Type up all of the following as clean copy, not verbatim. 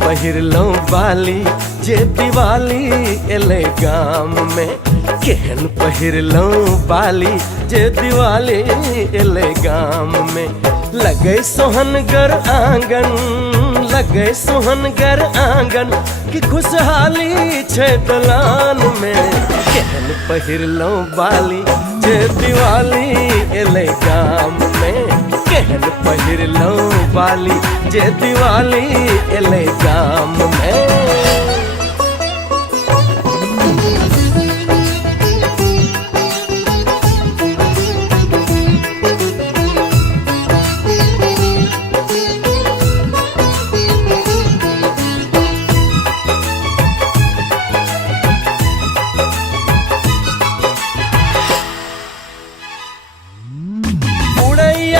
पहिरलो बाली जे दिवाली एले गाम में। केहन पहिरलो बाली जे दिवाली एले गाम में। लगे सोहनगर आंगन, लगे सोहनगर आंगन कि खुशहाली छे दलान में। केहन पहिरलो बाली जे दिवाली एले गाम में। केहन पहिरलो बाली जे दिवाली एले गाम में।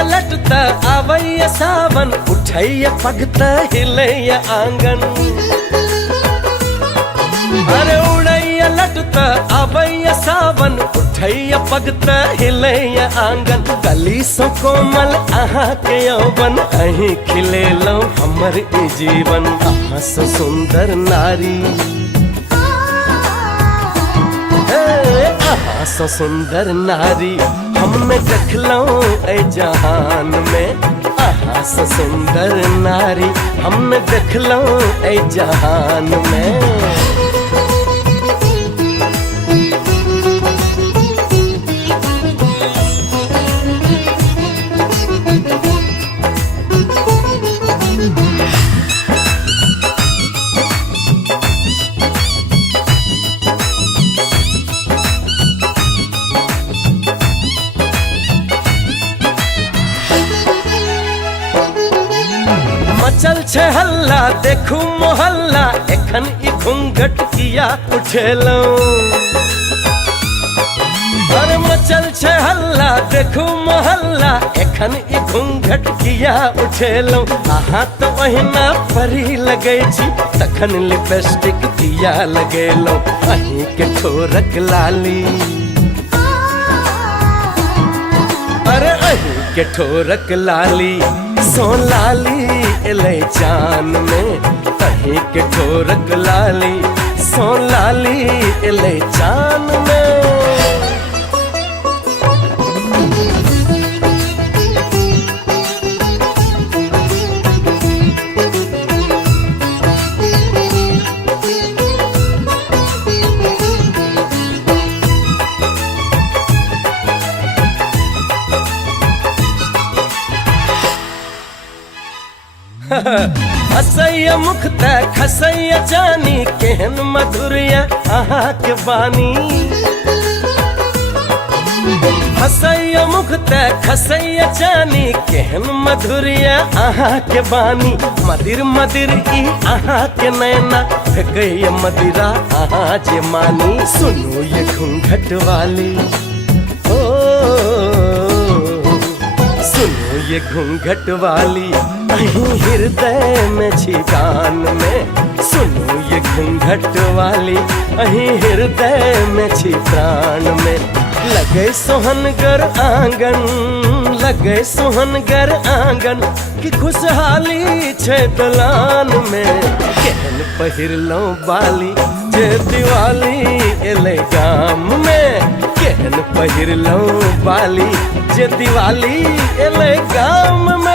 लटता आवैया सावन, उठैया पगता हिलैया आंगन। अरे उड़ैया लटता आवैया सावन, उठैया पगता हिलैया आंगन। कली सो कोमल अहाँ के यौवन, अहीं खिलेलो हमर ई जीवन। अहाँ सो सुंदर नारी, अहाँ सो सुंदर नारी हमने देखलो ए जहान में। अहाँ सो सुंदर नारी हमने देखलो ए जहान में। मचल छे हल्ला देखू मोहल्ला, एखन ई घूंघट किया उठेलो। अरे मचल छे हल्ला देखू मोहल्ला, एखन ई घूंघट किया उठेलो। अहाँ तो ओहिना परी लगे छी, तखन लिपस्टिक किया लगेलो। अहीं के ठोरक लाली, अरे अहीं के ठोरक लाली सो लाली एले जान में। अहीं के ठोरक लाली सो लाली एले जान में। हसैया मुख ते खसैया जानी, केहन मधुरिया अहाँ के बानी। हसैया मुख ते खसैया जानी, केहन मधुरिया अहाँ के बानी। मदिर मदिर ई अहाँ के नैना, गई मदिरा अहाँ जे मानी। सुनो ये घूंघट वाली, ओ सुनो ये घूंघट वाली अहीं हृदय में छी गान में। सुनो ये घूंघट वाली अहीं हृदय में छी प्राण में। लगे सोहनगर आंगन, लगे सोहनगर आंगन कि खुशहाली छे दलान में। केहन पहिरलो बाली जे दिवाली एले गाम में। केहन पहिरलो बाली जे दिवाली एले गाम में।